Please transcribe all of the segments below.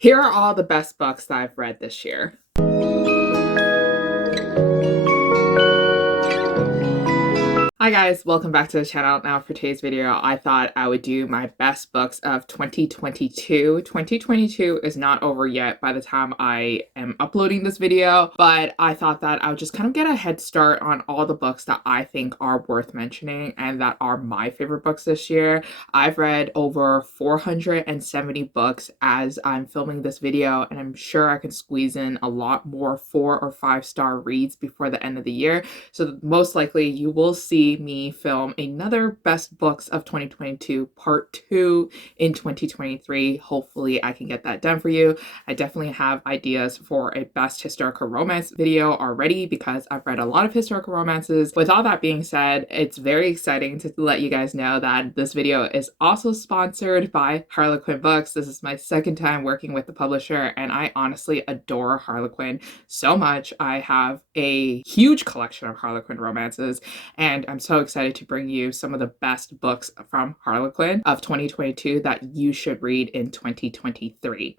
Here are all the best books that I've read this year. Hi guys, welcome back to the channel. Now for today's video, I thought I would do my best books of 2022. 2022 is not over yet by the time I am uploading this video, but I thought that I would just kind of get a head start on all the books that I think are worth mentioning and that are my favorite books this year. I've read over 470 books as I'm filming this video, and I'm sure I can squeeze in a lot more 4 or 5-star reads before the end of the year. So most likely you will see me film another best books of 2022 part 2 in 2023. Hopefully I can get that done for you. I definitely have ideas for a best historical romance video already because I've read a lot of historical romances. With all that being said, it's very exciting to let you guys know that this video is also sponsored by Harlequin Books. This is my second time working with the publisher, and I honestly adore Harlequin so much. I have a huge collection of Harlequin romances, and I'm so excited to bring you some of the best books from Harlequin of 2022 that you should read in 2023.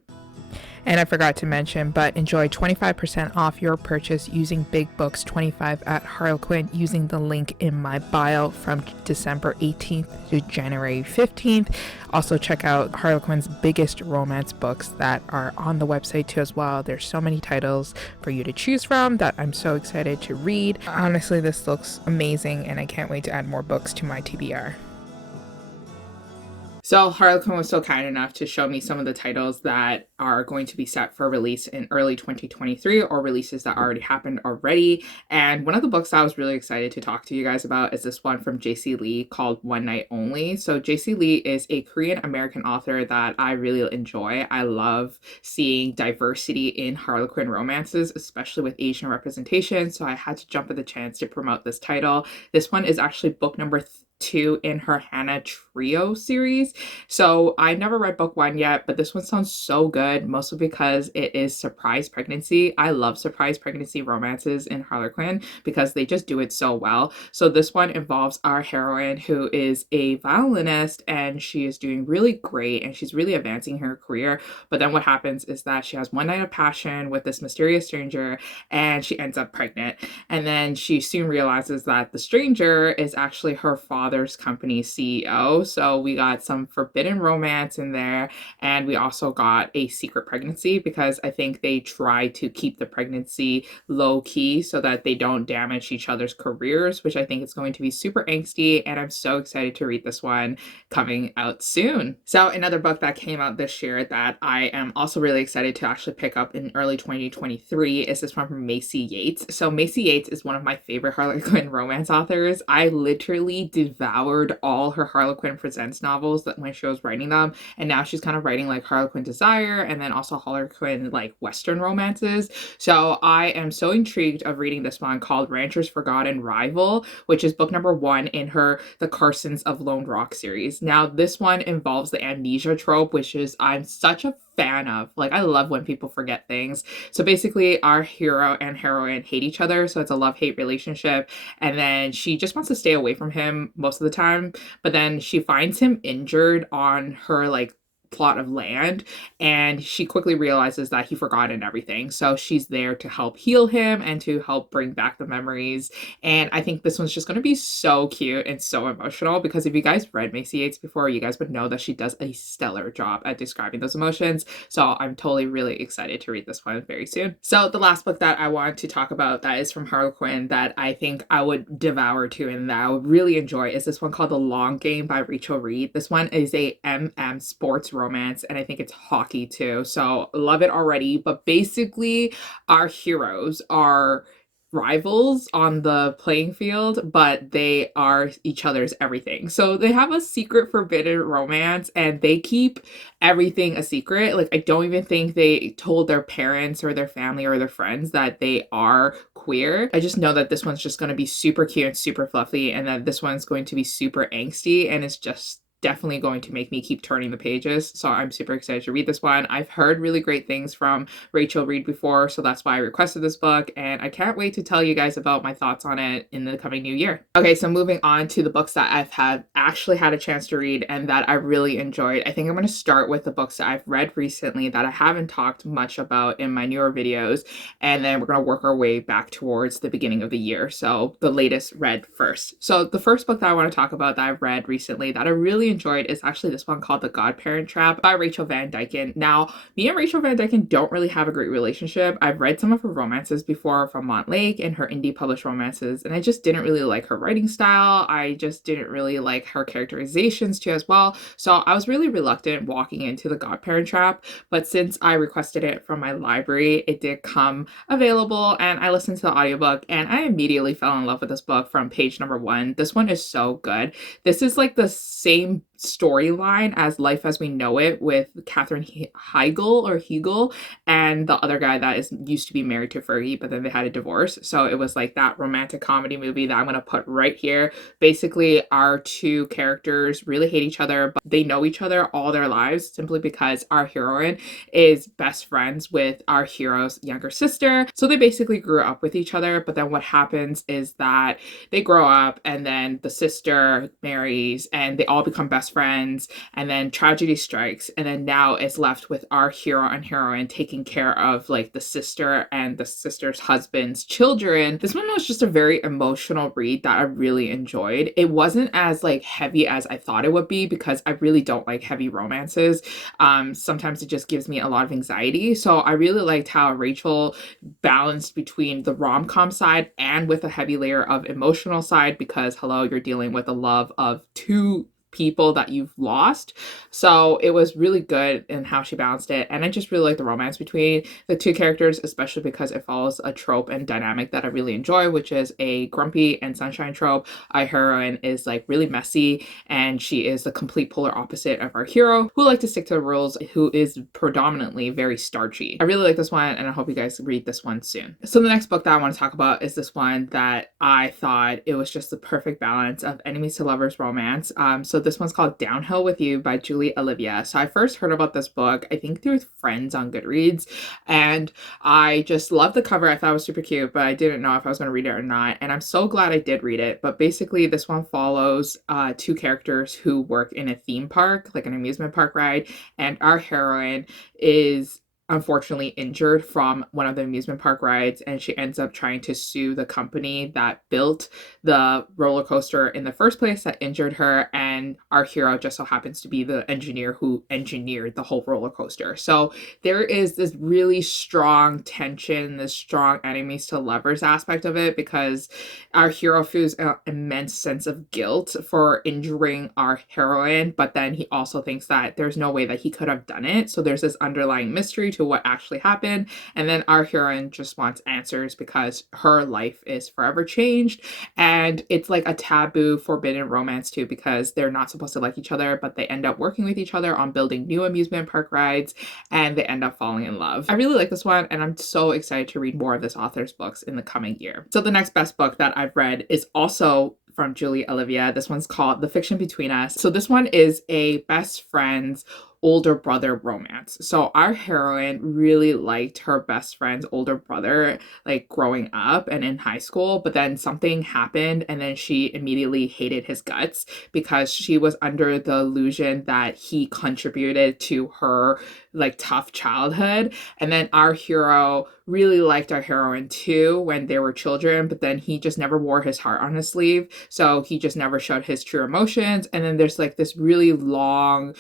And I forgot to mention, but enjoy 25% off your purchase using Big Books 25 at Harlequin using the link in my bio from December 18th to January 15th. Also check out Harlequin's biggest romance books that are on the website too as well. There's so many titles for you to choose from that I'm so excited to read. Honestly, this looks amazing and I can't wait to add more books to my TBR. So Harlequin was so kind enough to show me some of the titles that are going to be set for release in early 2023 or releases that already happened already. And one of the books I was really excited to talk to you guys about is this one from J.C. Lee called One Night Only. So J.C. Lee is a Korean American author that I really enjoy. I love seeing diversity in Harlequin romances, especially with Asian representation. So I had to jump at the chance to promote this title. This one is actually book number 2 in her Hannah Trio series. So I never read book 1 yet, but this one sounds so good, mostly because it is surprise pregnancy. I love surprise pregnancy romances in Harlequin because they just do it so well. So this one involves our heroine who is a violinist and she is doing really great and she's really advancing her career. But then what happens is that she has one night of passion with this mysterious stranger and she ends up pregnant. And then she soon realizes that the stranger is actually her father's company CEO. So we got some forbidden romance in there, and we also got a secret pregnancy because I think they try to keep the pregnancy low key so that they don't damage each other's careers, which I think is going to be super angsty, and I'm so excited to read this one coming out soon. So another book that came out this year that I am also really excited to actually pick up in early 2023 is this one from Macy Yates. So Macy Yates is one of my favorite Harlequin romance authors. I literally devoured all her Harlequin Presents novels that when she was writing them, and now she's kind of writing like Harlequin Desire and then also Harlequin like Western romances. So I am so intrigued of reading this one called Rancher's Forgotten Rival, which is book number 1 in her The Carsons of Lone Rock series. Now this one involves the amnesia trope, which is I'm such a fan of. Like, I love when people forget things. So basically our hero and heroine hate each other, so it's a love-hate relationship, and then she just wants to stay away from him most of the time, but then she finds him injured on her like plot of land and she quickly realizes that he forgotten everything, so she's there to help heal him and to help bring back the memories. And I think this one's just going to be so cute and so emotional because if you guys read Macy Yates before, you guys would know that she does a stellar job at describing those emotions. So I'm totally really excited to read this one very soon. So the last book that I want to talk about that is from Harlequin that I think I would devour too and that I would really enjoy is this one called The Long Game by Rachel Reed. This one is a sports romance, and I think it's hockey too, so love it already. But basically our heroes are rivals on the playing field, but they are each other's everything. So they have a secret forbidden romance and they keep everything a secret. Like, I don't even think they told their parents or their family or their friends that they are queer. I just know that this one's just going to be super cute and super fluffy, and that this one's going to be super angsty, and it's just definitely going to make me keep turning the pages. So I'm super excited to read this one. I've heard really great things from Rachel Reed before, so that's why I requested this book, and I can't wait to tell you guys about my thoughts on it in the coming new year. Okay, so moving on to the books that I've actually had a chance to read and that I really enjoyed. I think I'm going to start with the books that I've read recently that I haven't talked much about in my newer videos, and then we're going to work our way back towards the beginning of the year. So the latest read first. So the first book that I want to talk about that I've read recently that I really enjoyed is actually this one called The Godparent Trap by Rachel Van Dyken. Now, me and Rachel Van Dyken don't really have a great relationship. I've read some of her romances before from Montlake and her indie published romances, and I just didn't really like her writing style. I just didn't really like her characterizations too as well. So I was really reluctant walking into The Godparent Trap, but since I requested it from my library, it did come available and I listened to the audiobook and I immediately fell in love with this book from page number 1. This one is so good. This is like the same storyline as Life as We Know It with Katherine Heigl and the other guy that used to be married to Fergie, but then they had a divorce. So it was like that romantic comedy movie that I'm going to put right here. Basically, our two characters really hate each other, but they know each other all their lives simply because our heroine is best friends with our hero's younger sister. So they basically grew up with each other, but then what happens is that they grow up and then the sister marries and they all become best friends, and then tragedy strikes, and then now it's left with our hero and heroine taking care of like the sister and the sister's husband's children. This one was just a very emotional read that I really enjoyed. It wasn't as like heavy as I thought it would be because I really don't like heavy romances. Sometimes it just gives me a lot of anxiety. So I really liked how Rachel balanced between the rom-com side and with a heavy layer of emotional side because hello, you're dealing with the love of two people that you've lost. So it was really good in how she balanced it. And I just really like the romance between the two characters, especially because it follows a trope and dynamic that I really enjoy, which is a grumpy and sunshine trope. Our heroine is like really messy and she is the complete polar opposite of our hero who like to stick to the rules, who is predominantly very starchy. I really like this one and I hope you guys read this one soon. So the next book that I want to talk about is this one that I thought it was just the perfect balance of enemies to lovers romance. So this one's called Downhill with You by Julie Olivia. So I first heard about this book, I think through friends on GoodReads, and I just loved the cover. I thought it was super cute, but I didn't know if I was going to read it or not. And I'm so glad I did read it. But basically this one follows two characters who work in a theme park, like an amusement park ride. And our heroine is unfortunately injured from one of the amusement park rides, and she ends up trying to sue the company that built the roller coaster in the first place that injured her, and our hero just so happens to be the engineer who engineered the whole roller coaster. So there is this really strong tension, this strong enemies to lovers aspect of it, because our hero feels an immense sense of guilt for injuring our heroine, but then he also thinks that there's no way that he could have done it. So there's this underlying mystery to what actually happened. And then our heroine just wants answers because her life is forever changed. And it's like a taboo, forbidden romance too, because they're not supposed to like each other, but they end up working with each other on building new amusement park rides and they end up falling in love. I really like this one and I'm so excited to read more of this author's books in the coming year. So the next best book that I've read is also from Julie Olivia. This one's called The Fiction Between Us. So this one is a best friend's older brother romance. So our heroine really liked her best friend's older brother like growing up and in high school, but then something happened and then she immediately hated his guts because she was under the illusion that he contributed to her like tough childhood. And then our hero really liked our heroine too when they were children, but then he just never wore his heart on his sleeve. So he just never showed his true emotions. And then there's like this really long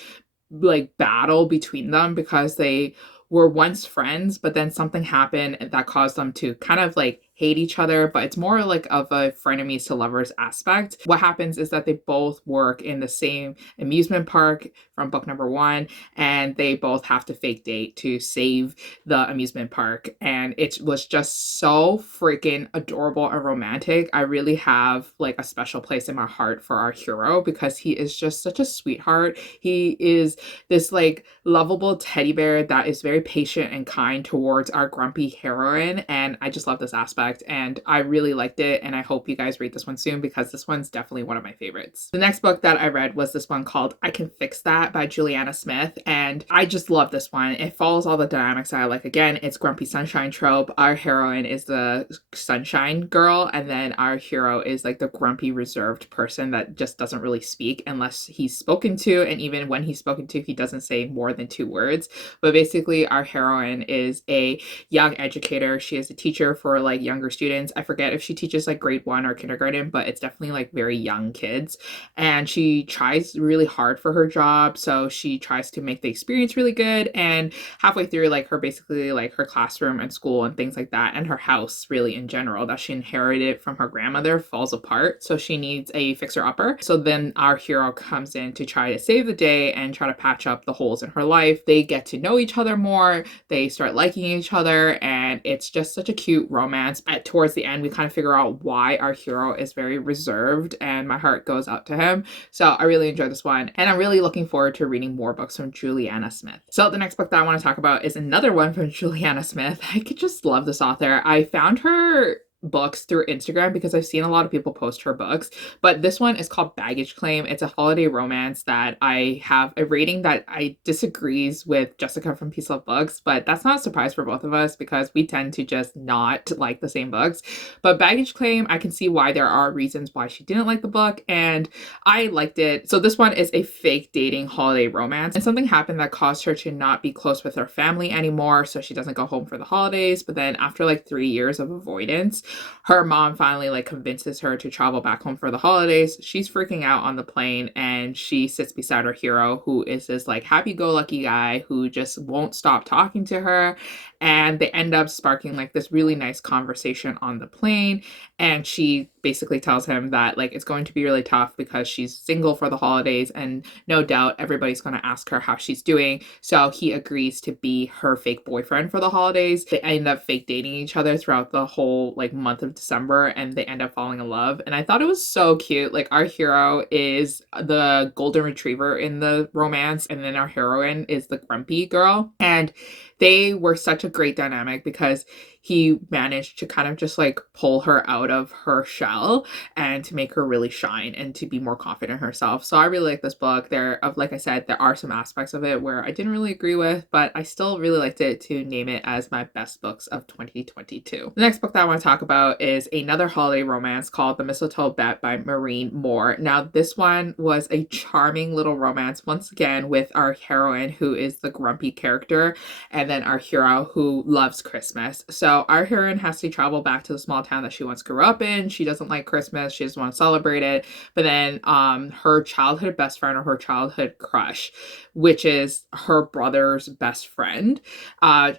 like battle between them because they were once friends, but then something happened that caused them to kind of like hate each other, but it's more like of a frenemies to lovers aspect. What happens is that they both work in the same amusement park from book number 1, and they both have to fake date to save the amusement park. And it was just so freaking adorable and romantic. I really have like a special place in my heart for our hero because he is just such a sweetheart. He is this like lovable teddy bear that is very patient and kind towards our grumpy heroine, and I just love this aspect. select, and I really liked it, and I hope you guys read this one soon because this one's definitely one of my favorites. The next book that I read was this one called I Can Fix That by Juliana Smith, and I just love this one. It follows all the dynamics that I like. Again, it's grumpy sunshine trope. Our heroine is the sunshine girl, and then our hero is like the grumpy reserved person that just doesn't really speak unless he's spoken to, and even when he's spoken to, he doesn't say more than 2 words. But basically our heroine is a young educator. She is a teacher for like younger students. I forget if she teaches like grade 1 or kindergarten, but it's definitely like very young kids, and she tries really hard for her job. So she tries to make the experience really good, and halfway through, like, her basically like her classroom and school and things like that, and her house really in general that she inherited from her grandmother falls apart, so she needs a fixer-upper. So then our hero comes in to try to save the day and try to patch up the holes in her life. They get to know each other more, they start liking each other, and it's just such a cute romance. Towards the end, we kind of figure out why our hero is very reserved, and my heart goes out to him. So I really enjoyed this one, and I'm really looking forward to reading more books from Juliana Smith. So the next book that I want to talk about is another one from Juliana Smith. I could just love this author. I found her books through Instagram because I've seen a lot of people post her books, but this one is called Baggage Claim. It's a holiday romance that I have a rating that I disagrees with Jessica from Peace Love Books, but that's not a surprise for both of us because we tend to just not like the same books. But Baggage Claim, I can see why there are reasons why she didn't like the book, and I liked it. So this one is a fake dating holiday romance, and something happened that caused her to not be close with her family anymore, so she doesn't go home for the holidays. But then after like 3 years of avoidance, her mom finally like convinces her to travel back home for the holidays. She's freaking out on the plane, and she sits beside her hero, who is this like happy-go-lucky guy who just won't stop talking to her, and they end up sparking like this really nice conversation on the plane. And she basically tells him that like it's going to be really tough because she's single for the holidays, and no doubt everybody's going to ask her how she's doing. So he agrees to be her fake boyfriend for the holidays. They end up fake dating each other throughout the whole like month of December, and they end up falling in love. And I thought it was so cute. Like, our hero is the golden retriever in the romance, and then our heroine is the grumpy girl, and they were such a great dynamic because he managed to kind of just like pull her out of her shell and to make her really shine and to be more confident in herself. So I really like this book. Like I said, there are some aspects of it where I didn't really agree with, but I still really liked it to name it as my best books of 2022. The next book that I want to talk about is another holiday romance called The Mistletoe Bet by Maureen Moore. Now, this one was a charming little romance, once again, with our heroine, who is the grumpy character, and then our hero, who loves Christmas. So our heroine has to travel back to the small town that she once grew up in. She doesn't like Christmas. She doesn't want to celebrate it. But then her childhood best friend, or her childhood crush, which is her brother's best friend,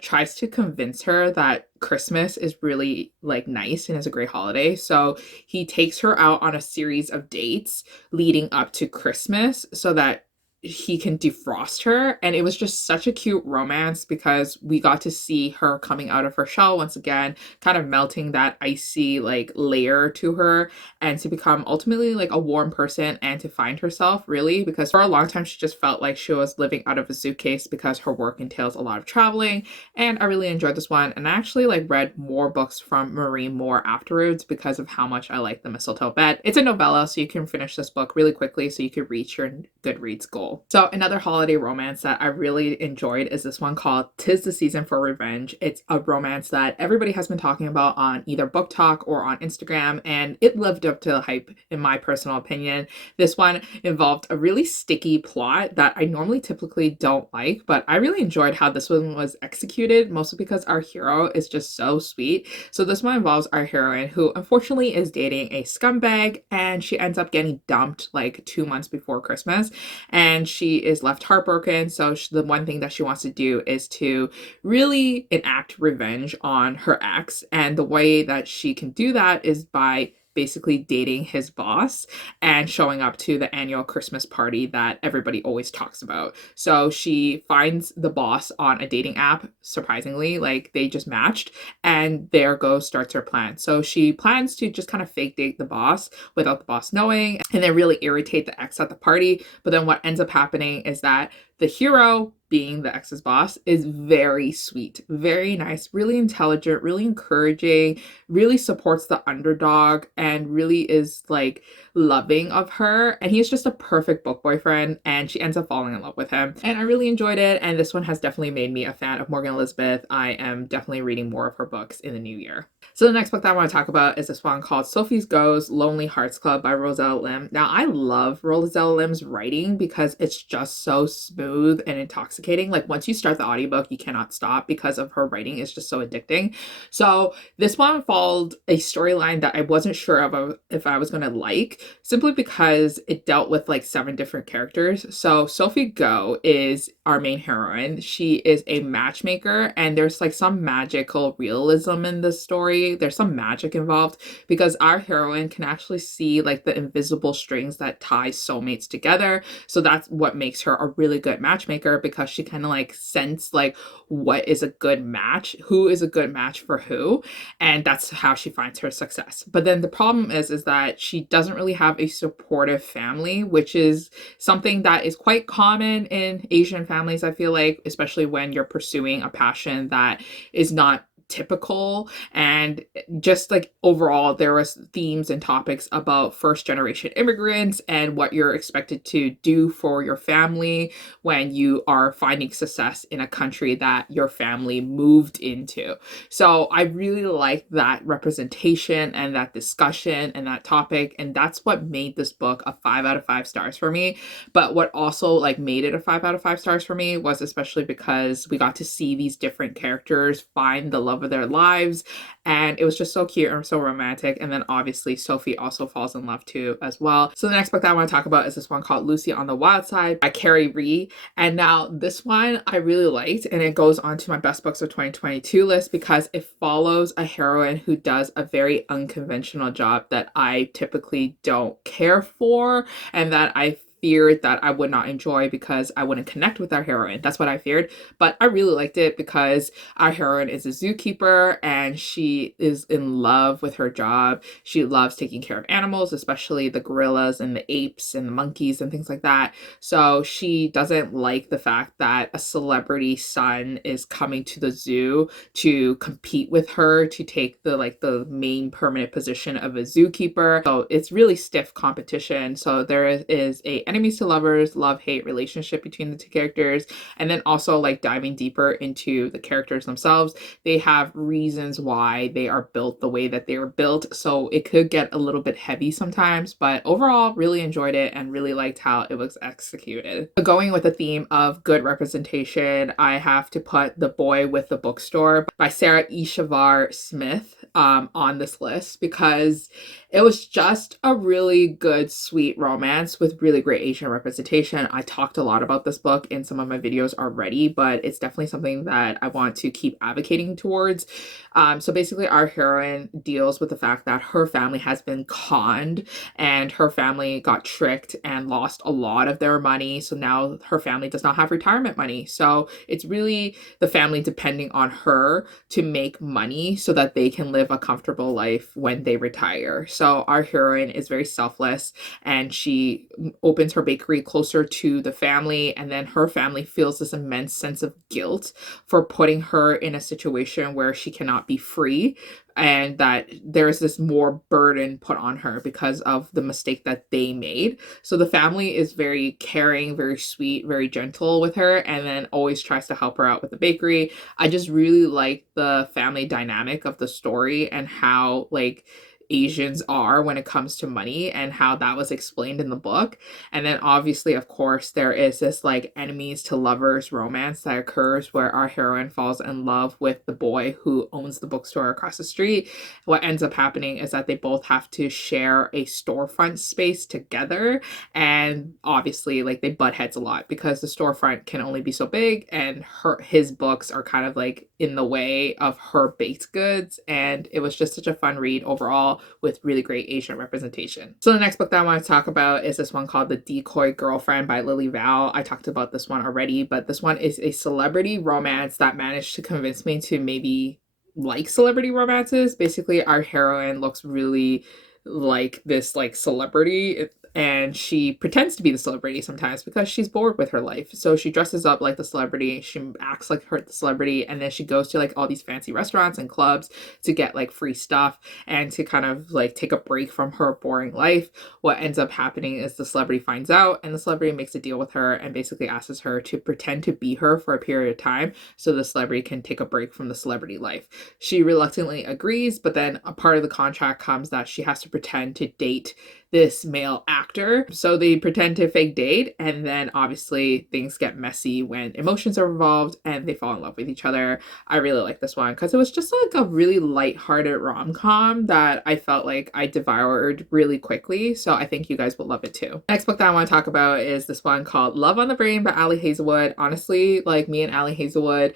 tries to convince her that Christmas is really like nice and is a great holiday. So he takes her out on a series of dates leading up to Christmas so that he can defrost her. And it was just such a cute romance because we got to see her coming out of her shell once again, kind of melting that icy like layer to her, and to become ultimately like a warm person and to find herself, really, because for a long time she just felt like she was living out of a suitcase because her work entails a lot of traveling. And I really enjoyed this one, and I actually like read more books from Maureen Moore afterwards because of how much I like The Mistletoe Bet. It's a novella, so you can finish this book really quickly so you can reach your GoodReads goal. So another holiday romance that I really enjoyed is this one called 'Tis the Season for Revenge. It's a romance that everybody has been talking about on either booktok or on Instagram, and it lived up to the hype in my personal opinion. This one involved a really sticky plot that I normally typically don't like, but I really enjoyed how this one was executed, mostly because our hero is just so sweet. So this one involves our heroine, who unfortunately is dating a scumbag, and she ends up getting dumped like 2 months before Christmas, and she is left heartbroken. So the one thing that she wants to do is to really enact revenge on her ex, and the way that she can do that is by basically dating his boss and showing up to the annual Christmas party that everybody always talks about. So she finds the boss on a dating app, surprisingly, like they just matched, and there goes starts her plan. So she plans to just kind of fake date the boss without the boss knowing, and then really irritate the ex at the party. But then what ends up happening is that the hero, being the ex's boss, is very sweet, very nice, really intelligent, really encouraging, really supports the underdog, and really is like loving of her. And he's just a perfect book boyfriend, and she ends up falling in love with him. And I really enjoyed it. And this one has definitely made me a fan of Morgan Elizabeth. I am definitely reading more of her books in the new year. So the next book that I want to talk about is this one called Sophie's Goes Lonely Hearts Club by Roselle Lim. Now, I love Roselle Lim's writing because it's just so smooth and intoxicating. Like, once you start the audiobook, you cannot stop because of her writing. It's just so addicting. So this one followed a storyline that I wasn't sure of if I was going to like, simply because it dealt with like 7 different characters. So Sophie Go is our main heroine. She is a matchmaker, and there's like some magical realism in the story. There's some magic involved because our heroine can actually see like the invisible strings that tie soulmates together. So that's what makes her a really good matchmaker, because she kind of like sense like what is a good match, who is a good match for who, and that's how she finds her success. But then the problem is that she doesn't really have a supportive family, which is something that is quite common in Asian families, I feel like, especially when you're pursuing a passion that is not typical. And just like overall, there was themes and topics about first generation immigrants and what you're expected to do for your family when you are finding success in a country that your family moved into. So I really like that representation and that discussion and that topic, and that's what made this book a 5 out of 5 stars for me. But what also like made it a 5 out of 5 stars for me was especially because we got to see these different characters find the love of their lives, and it was just so cute and so romantic. And then obviously Sophie also falls in love too as well. So the next book that I want to talk about is this one called Lucy on the Wild Side by Carrie Ree. And now this one I really liked, and it goes on to my best books of 2022 list because it follows a heroine who does a very unconventional job that I typically don't care for, and that I feared that I would not enjoy because I wouldn't connect with our heroine. That's what I feared. But I really liked it because our heroine is a zookeeper, and she is in love with her job. She loves taking care of animals, especially the gorillas and the apes and the monkeys and things like that. So she doesn't like the fact that a celebrity son is coming to the zoo to compete with her to take the main permanent position of a zookeeper. So it's really stiff competition. So there is a enemies to lovers, love-hate relationship between the 2 characters. And then also like diving deeper into the characters themselves, they have reasons why they are built the way that they are built. So it could get a little bit heavy sometimes, but overall really enjoyed it and really liked how it was executed. Going with the theme of good representation, I have to put The Boy with the Bookstore by Sarah Ishavar Smith on this list because it was just a really good, sweet romance with really great Asian representation. I talked a lot about this book in some of my videos already, but it's definitely something that I want to keep advocating towards. So basically, our heroine deals with the fact that her family has been conned, and her family got tricked and lost a lot of their money. So now her family does not have retirement money. So it's really the family depending on her to make money so that they can live a comfortable life when they retire. So our heroine is very selfless, and she opens her bakery closer to the family, and then her family feels this immense sense of guilt for putting her in a situation where she cannot be free, and that there's this more burden put on her because of the mistake that they made. So the family is very caring, very sweet, very gentle with her, and then always tries to help her out with the bakery. I just really like the family dynamic of the story and how like Asians are when it comes to money, and how that was explained in the book. And then obviously, of course, there is this like enemies to lovers romance that occurs where our heroine falls in love with the boy who owns the bookstore across the street. What ends up happening is that they both have to share a storefront space together, and obviously like they butt heads a lot because the storefront can only be so big, and his books are kind of like in the way of her baked goods. And it was just such a fun read overall with really great Asian representation. So the next book that I want to talk about is this one called The Decoy Girlfriend by Lily Val. I talked about this one already, but this one is a celebrity romance that managed to convince me to maybe like celebrity romances. Basically, our heroine looks really like this like celebrity. and she pretends to be the celebrity sometimes because she's bored with her life. So she dresses up like the celebrity, she acts like her the celebrity, and then she goes to like all these fancy restaurants and clubs to get like free stuff and to kind of like take a break from her boring life. What ends up happening is the celebrity finds out, and the celebrity makes a deal with her and basically asks her to pretend to be her for a period of time so the celebrity can take a break from the celebrity life. She reluctantly agrees, but then a part of the contract comes that she has to pretend to date this male actor. So they pretend to fake date, and then obviously things get messy when emotions are involved and they fall in love with each other. I really like this one because it was just like a really lighthearted rom-com that I felt like I devoured really quickly. So I think you guys will love it too. Next book that I want to talk about is this one called Love on the Brain by Ali Hazelwood. Honestly, like me and Ali Hazelwood,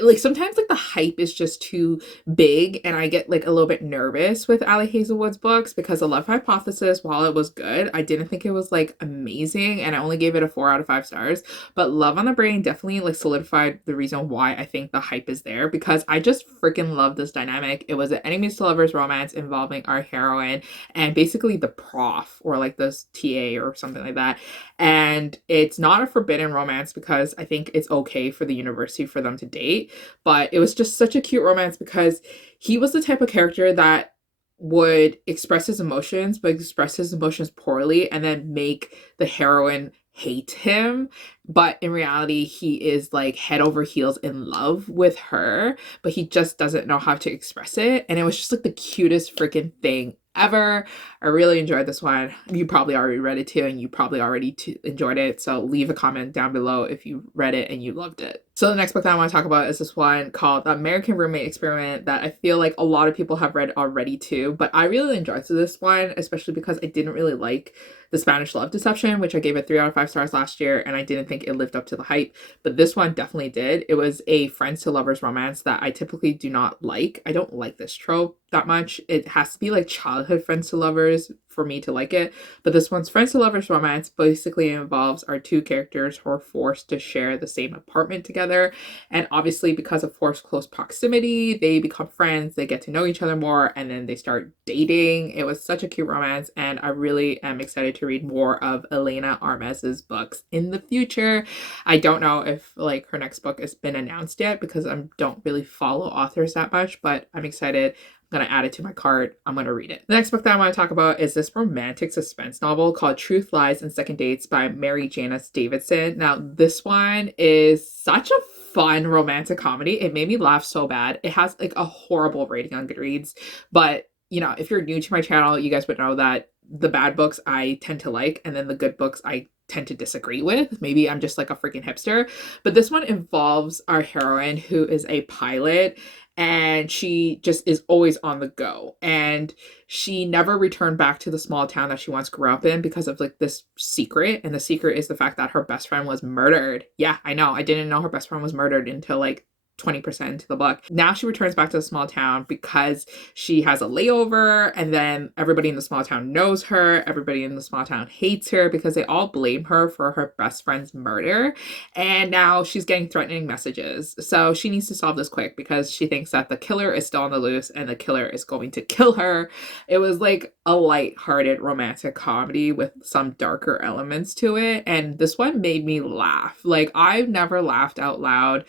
like sometimes like the hype is just too big and I get like a little bit nervous with Ali Hazelwood's books because The Love Hypothesis, while it was good, I didn't think it was like amazing and I only gave it a 4 out of 5 stars. But Love on the Brain definitely like solidified the reason why I think the hype is there, because I just freaking love this dynamic. It was an enemies to lovers romance involving our heroine and basically the prof, or like this TA or something like that. And it's not a forbidden romance because I think it's okay for the university for them to date. But it was just such a cute romance because he was the type of character that would express his emotions, but express his emotions poorly and then make the heroine hate him. But in reality, he is like head over heels in love with her, but he just doesn't know how to express it. And it was just like the cutest freaking thing ever. I really enjoyed this one. You probably already read it too, and you probably already enjoyed it. So leave a comment down below if you read it and you loved it. So the next book that I want to talk about is this one called The American Roommate Experiment that I feel like a lot of people have read already too, but I really enjoyed this one, especially because I didn't really like The Spanish Love Deception, which I gave it 3 out of 5 stars last year, and I didn't think it lived up to the hype, but this one definitely did. It was a friends to lovers romance that I typically do not like. I don't like this trope that much. It has to be like childhood friends to lovers for me to like it, but this one's friends to lovers romance basically involves our two characters who are forced to share the same apartment together, and obviously because of forced close proximity they become friends, they get to know each other more, and then they start dating. It was such a cute romance, and I really am excited to read more of Elena Armez's books in the future. I don't know if like her next book has been announced yet because I don't really follow authors that much, but I'm excited. Gonna add it to my cart. I'm gonna read it. The next book that I want to talk about is this romantic suspense novel called Truth, Lies, and Second Dates by Mary Janice Davidson. Now, this one is such a fun romantic comedy. It made me laugh so bad. It has like a horrible rating on GoodReads, but you know, if you're new to my channel, you guys would know that the bad books I tend to like, and then the good books I tend to disagree with. Maybe I'm just like a freaking hipster, but this one involves our heroine who is a pilot, and she just is always on the go, and she never returned back to the small town that she once grew up in because of like this secret, and the secret is the fact that her best friend was murdered. Yeah, I know, I didn't know her best friend was murdered until like 20% into the book. Now she returns back to the small town because she has a layover, and then everybody in the small town knows her. Everybody in the small town hates her because they all blame her for her best friend's murder. And now she's getting threatening messages. So she needs to solve this quick because she thinks that the killer is still on the loose and the killer is going to kill her. It was like a light-hearted romantic comedy with some darker elements to it. And this one made me laugh. Like, I've never laughed out loud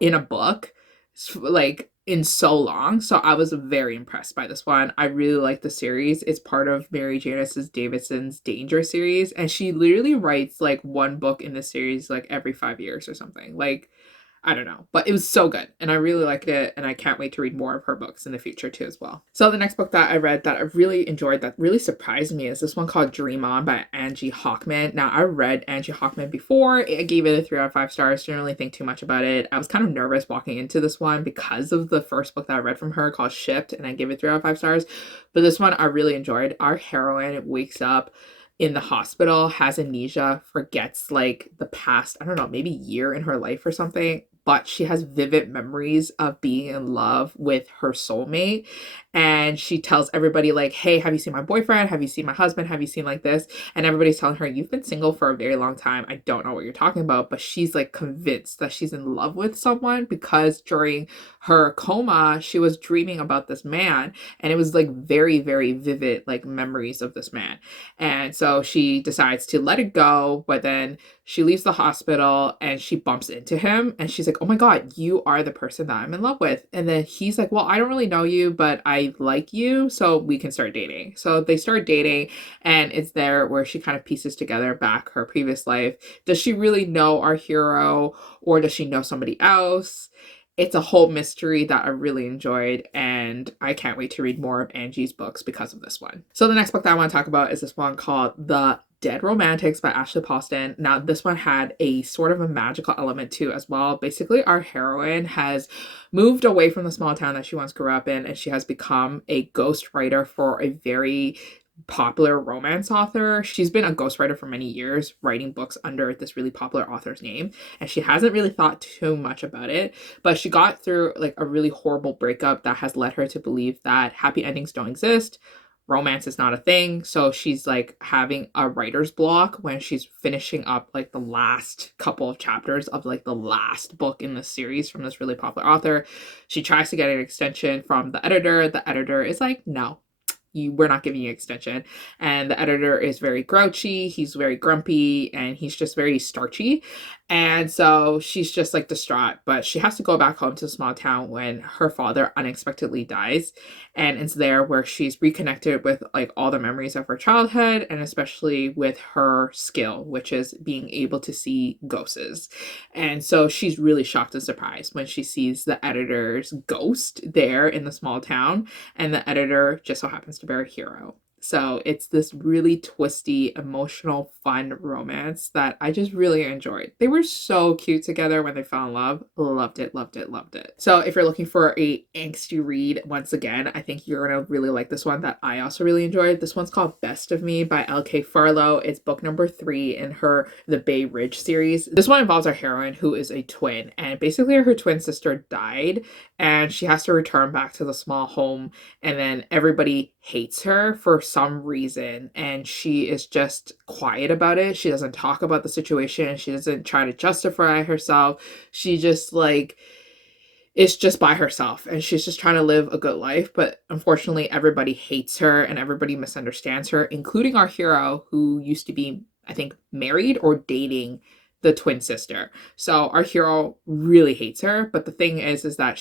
in a book like in so long, so I was very impressed by this one. I really like the series. It's part of Mary Janice Davidson's Danger series, and she literally writes like one book in the series like every 5 years or something. Like, I don't know, but it was so good and I really liked it, and I can't wait to read more of her books in the future too as well. So the next book that I read that I really enjoyed, that really surprised me, is this one called Dream On by Angie Hockman. Now, I read Angie Hockman before. I gave it a 3 out of 5 stars. Didn't really think too much about it. I was kind of nervous walking into this one because of the first book that I read from her called Shipped, and I gave it 3 out of 5 stars. But this one I really enjoyed. Our heroine wakes up in the hospital, has amnesia, forgets like the past, I don't know, maybe year in her life or something. but she has vivid memories of being in love with her soulmate. And she tells everybody, like, hey, have you seen my boyfriend? Have you seen my husband? Have you seen like this? And everybody's telling her, you've been single for a very long time. I don't know what you're talking about. But she's like convinced that she's in love with someone because during her coma, she was dreaming about this man. And it was like very, very vivid, like memories of this man. And so she decides to let it go. But then she leaves the hospital and she bumps into him. And she's like, oh my God, you are the person that I'm in love with. And then he's like, well, I don't really know you, but I like you. So we can start dating. So they start dating. And it's there where she kind of pieces together back her previous life. Does she really know our hero, or does she know somebody else? It's a whole mystery that I really enjoyed, and I can't wait to read more of Angie's books because of this one. So the next book that I want to talk about is this one called The Dead Romantics by Ashley Poston. Now, this one had a sort of a magical element too as well. Basically, our heroine has moved away from the small town that she once grew up in, and she has become a ghostwriter for a very popular romance author. She's been a ghostwriter for many years, writing books under this really popular author's name, and she hasn't really thought too much about it, but she got through like a really horrible breakup that has led her to believe that happy endings don't exist. Romance is not a thing. So she's like having a writer's block when she's finishing up like the last couple of chapters of like the last book in the series from this really popular author. She tries to get an extension from the editor. The editor is like, no, we're not giving you extension. And the editor is very grouchy, he's very grumpy, and he's just very starchy. And so she's just like distraught, but she has to go back home to a small town when her father unexpectedly dies. And it's there where she's reconnected with like all the memories of her childhood, and especially with her skill, which is being able to see ghosts. And so she's really shocked and surprised when she sees the editor's ghost there in the small town, and the editor just so happens to bear a hero. So it's this really twisty, emotional, fun romance that I just really enjoyed. They were so cute together when they fell in love. Loved it, loved it, loved it. So if you're looking for a angsty read, once again, I think you're gonna really like this one that I also really enjoyed. This one's called Best of Me by L.K. Farlow. It's book number 3 in her The Bay Ridge series. This one involves our heroine who is a twin, and basically her twin sister died and she has to return back to the small home, and then everybody hates her for some reason, and she is just quiet about it. She doesn't talk about the situation. She doesn't try to justify herself. She just like is just by herself, and she's just trying to live a good life. But unfortunately, everybody hates her and everybody misunderstands her, including our hero, who used to be, I think, married or dating the twin sister. So our hero really hates her, but the thing is that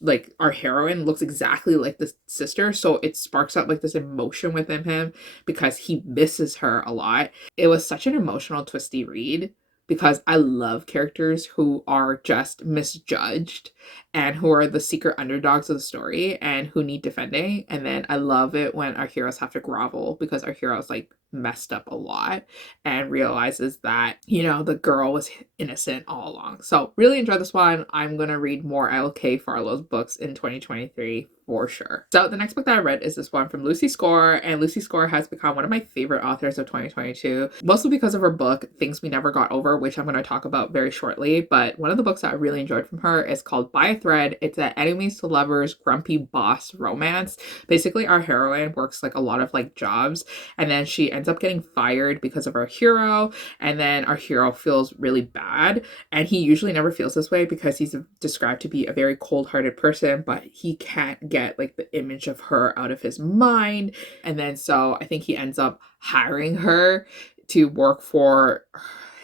like our heroine looks exactly like the sister, so it sparks up like this emotion within him because he misses her a lot. It was such an emotional, twisty read because I love characters who are just misjudged and who are the secret underdogs of the story and who need defending. And then I love it when our heroes have to grovel because our heroes like messed up a lot and realizes that, you know, the girl was innocent all along. So really enjoy this one. I'm gonna read more L.K. Farlow's books in 2023 for sure. So the next book that I read is this one from Lucy Score, and Lucy Score has become one of my favorite authors of 2022, mostly because of her book Things We Never Got Over, which I'm going to talk about very shortly. But one of the books that I really enjoyed from her is called By a Thread. It's an enemies to lovers grumpy boss romance. Basically, our heroine works like a lot of like jobs, and then she ends up getting fired because of our hero, and then our hero feels really bad, and he usually never feels this way because he's described to be a very cold-hearted person, but he can't get like the image of her out of his mind. And then so I think he ends up hiring her to work for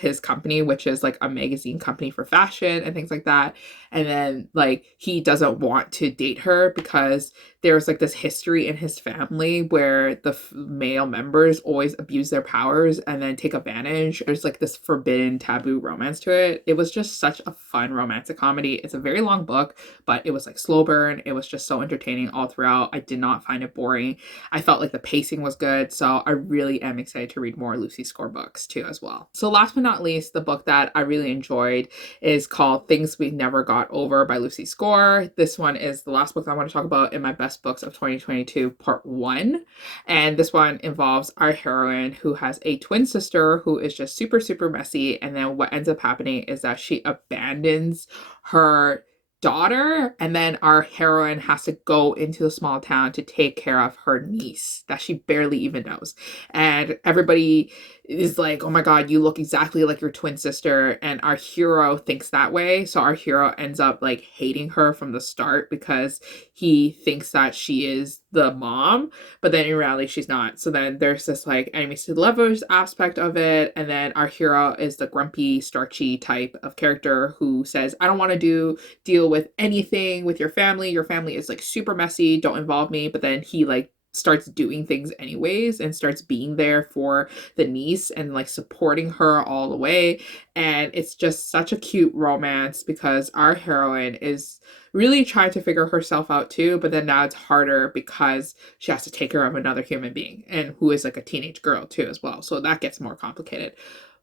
his company, which is like a magazine company for fashion and things like that. And then like he doesn't want to date her because there's like this history in his family where the male members always abuse their powers and then take advantage. There's like this forbidden taboo romance to it. It was just such a fun romantic comedy. It's a very long book, but it was like slow burn. It was just so entertaining all throughout. I did not find it boring. I felt like the pacing was good. So I really am excited to read more Lucy Score books too as well. So last but not not least, the book that I really enjoyed is called Things We Never Got Over by Lucy Score. This one is the last book I want to talk about in my best books of 2022, part 1. And this one involves our heroine who has a twin sister who is just super, super messy. And then what ends up happening is that she abandons her daughter, and then our heroine has to go into the small town to take care of her niece that she barely even knows. And everybody is like, oh my god, you look exactly like your twin sister. And our hero thinks that way, so our hero ends up like hating her from the start because he thinks that she is the mom, but then in reality she's not. So then there's this like enemies to lovers aspect of it, and then our hero is the grumpy, starchy type of character who says, I don't want to deal with anything with your family. Your family is like super messy. Don't involve me. But then he like starts doing things anyways and starts being there for the niece and like supporting her all the way. And it's just such a cute romance because our heroine is really trying to figure herself out too, but then now it's harder because she has to take care of another human being and who is like a teenage girl too as well. So that gets more complicated.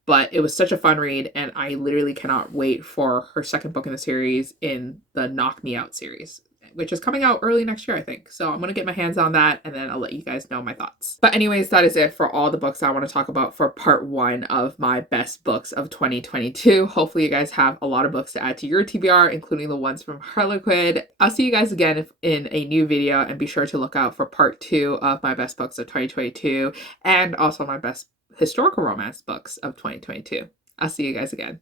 But it was such a fun read, and I literally cannot wait for her second book in the series in the Knock Me Out series, which is coming out early next year, I think. So I'm going to get my hands on that, and then I'll let you guys know my thoughts. But anyways, that is it for all the books I want to talk about for part 1 of my best books of 2022. Hopefully you guys have a lot of books to add to your TBR, including the ones from Harlequin. I'll see you guys again in a new video, and be sure to look out for part 2 of my best books of 2022, and also my best historical romance books of 2022. I'll see you guys again.